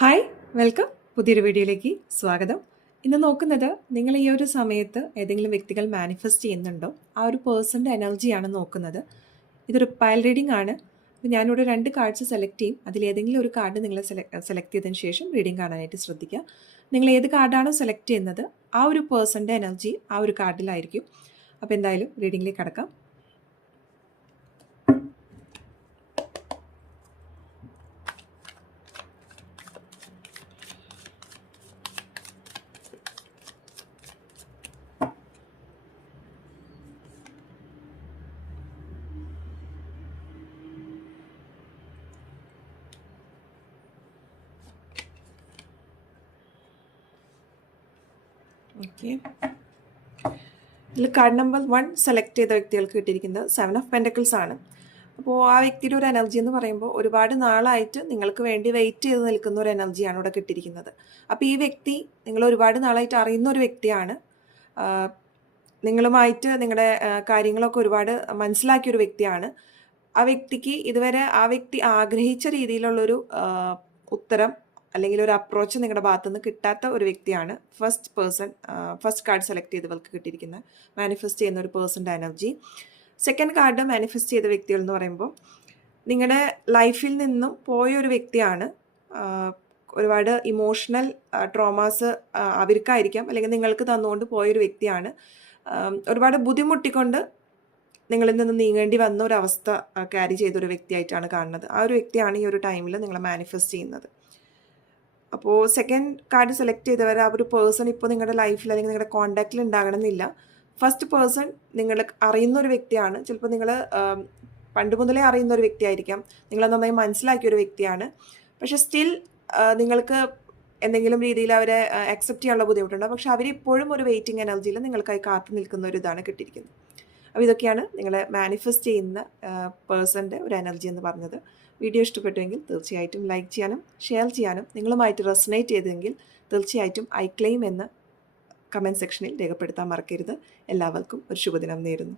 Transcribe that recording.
Hi welcome പുതിയൊരു വീഡിയോയിലേക്ക് സ്വാഗതം. ഇന്ന് നോക്കുന്നത് നിങ്ങൾ ഈ ഒരു സമയത്ത് ഏതെങ്കിലും വ്യക്തികൾ മാനിഫെസ്റ്റ് ചെയ്യുന്നുണ്ടോ, ആ ഒരു പേഴ്സൻ്റെ എനർജിയാണ് നോക്കുന്നത്. ഇതൊരു പൈൽ റീഡിംഗ് ആണ്. അപ്പോൾ ഞാനിവിടെ 2 കാർഡ്സ് സെലക്ട് ചെയ്യും. അതിലേതെങ്കിലും ഒരു കാർഡ് നിങ്ങൾ സെലക്ട് ചെയ്തതിന് ശേഷം റീഡിംഗ് കാണാനായിട്ട് ശ്രദ്ധിക്കുക. നിങ്ങൾ ഏത് കാർഡാണോ സെലക്ട് ചെയ്യുന്നത് ആ ഒരു പേഴ്സൻ്റെ എനർജി ആ ഒരു കാർഡിലായിരിക്കും. അപ്പോൾ എന്തായാലും റീഡിങ്ങിലേക്ക് കടക്കാം. ഓക്കെ, ഇതിൽ കാർഡ് നമ്പർ 1 സെലക്ട് ചെയ്ത വ്യക്തികൾക്ക് കിട്ടിയിരിക്കുന്നത് 7 ഓഫ് പെൻറ്റക്കിൾസ് ആണ്. അപ്പോൾ ആ വ്യക്തിയുടെ ഒരു എനർജി എന്ന് പറയുമ്പോൾ ഒരുപാട് നാളായിട്ട് നിങ്ങൾക്ക് വേണ്ടി വെയിറ്റ് ചെയ്ത് നിൽക്കുന്ന ഒരു എനർജിയാണ് ഇവിടെ കിട്ടിയിരിക്കുന്നത്. അപ്പോൾ ഈ വ്യക്തി നിങ്ങൾ ഒരുപാട് നാളായിട്ട് അറിയുന്ന ഒരു വ്യക്തിയാണ്. നിങ്ങളുമായിട്ട് നിങ്ങളുടെ കാര്യങ്ങളൊക്കെ ഒരുപാട് മനസ്സിലാക്കിയ ഒരു വ്യക്തിയാണ്. ആ വ്യക്തിക്ക് ഇതുവരെ ആ വ്യക്തി ആഗ്രഹിച്ച രീതിയിലുള്ളൊരു ഉത്തരം അല്ലെങ്കിൽ ഒരു അപ്രോച്ച് നിങ്ങളുടെ ഭാഗത്തു നിന്ന് കിട്ടാത്ത ഒരു വ്യക്തിയാണ് ഫസ്റ്റ് കാർഡ് സെലക്ട് ചെയ്തവർക്ക് കിട്ടിയിരിക്കുന്നത്. മാനിഫെസ്റ്റ് ചെയ്യുന്ന ഒരു പേഴ്സൻ്റെ എനർജി. സെക്കൻഡ് കാർഡ് മാനിഫെസ്റ്റ് ചെയ്ത വ്യക്തികൾ എന്ന് പറയുമ്പോൾ നിങ്ങളുടെ ലൈഫിൽ നിന്നും പോയ ഒരു വ്യക്തിയാണ്. ഒരുപാട് ഇമോഷണൽ ട്രോമാസ് അവർക്കായിരിക്കാം, അല്ലെങ്കിൽ നിങ്ങൾക്ക് തന്നുകൊണ്ട് പോയൊരു വ്യക്തിയാണ്. ഒരുപാട് ബുദ്ധിമുട്ടിക്കൊണ്ട് നിങ്ങളിൽ നിന്ന് നീങ്ങേണ്ടി വന്ന ഒരു അവസ്ഥ ക്യാരി ചെയ്തൊരു വ്യക്തിയായിട്ടാണ് കാണുന്നത്. ആ ഒരു വ്യക്തിയാണ് ഈ ഒരു ടൈമിൽ നിങ്ങളെ മാനിഫെസ്റ്റ് ചെയ്യുന്നത്. അപ്പോൾ സെക്കൻഡ് കാർഡ് സെലക്ട് ചെയ്തവർ ആ ഒരു പേഴ്സൺ ഇപ്പോൾ നിങ്ങളുടെ ലൈഫിൽ അല്ലെങ്കിൽ നിങ്ങളുടെ കോണ്ടാക്റ്റിൽ ഉണ്ടാകണമെന്നില്ല. ഫസ്റ്റ് പേഴ്സൺ നിങ്ങൾ അറിയുന്ന ഒരു വ്യക്തിയാണ്. ചിലപ്പോൾ നിങ്ങൾ പണ്ട് മുതലേ അറിയുന്ന ഒരു വ്യക്തിയായിരിക്കാം, നിങ്ങളെ നന്നായി മനസ്സിലാക്കിയ ഒരു വ്യക്തിയാണ്. പക്ഷെ സ്റ്റിൽ നിങ്ങൾക്ക് എന്തെങ്കിലും രീതിയിൽ അവരെ അക്സെപ്റ്റ് ചെയ്യാനുള്ള ബുദ്ധിമുട്ടുണ്ട്. പക്ഷെ അവരിപ്പോഴും ഒരു വെയിറ്റിംഗ് എനർജിയിൽ നിങ്ങൾക്കായി കാത്തു നിൽക്കുന്ന ഒരു ഇതാണ് കിട്ടിയിരിക്കുന്നത്. അപ്പോൾ ഇതൊക്കെയാണ് നിങ്ങളെ മാനിഫെസ്റ്റ് ചെയ്യുന്ന പേഴ്സൻ്റെ ഒരു എനർജി എന്ന് പറഞ്ഞത്. വീഡിയോ ഇഷ്ടപ്പെട്ടുവെങ്കിൽ തീർച്ചയായിട്ടും ലൈക്ക് ചെയ്യാനും ഷെയർ ചെയ്യാനും, നിങ്ങളുമായിട്ട് റെസനേറ്റ് ചെയ്തെങ്കിൽ തീർച്ചയായിട്ടും ഐ ക്ലെയിം എന്ന് കമൻറ്റ് സെക്ഷനിൽ രേഖപ്പെടുത്താൻ മറക്കരുത്. എല്ലാവർക്കും ഒരു ശുഭദിനം നേരുന്നു.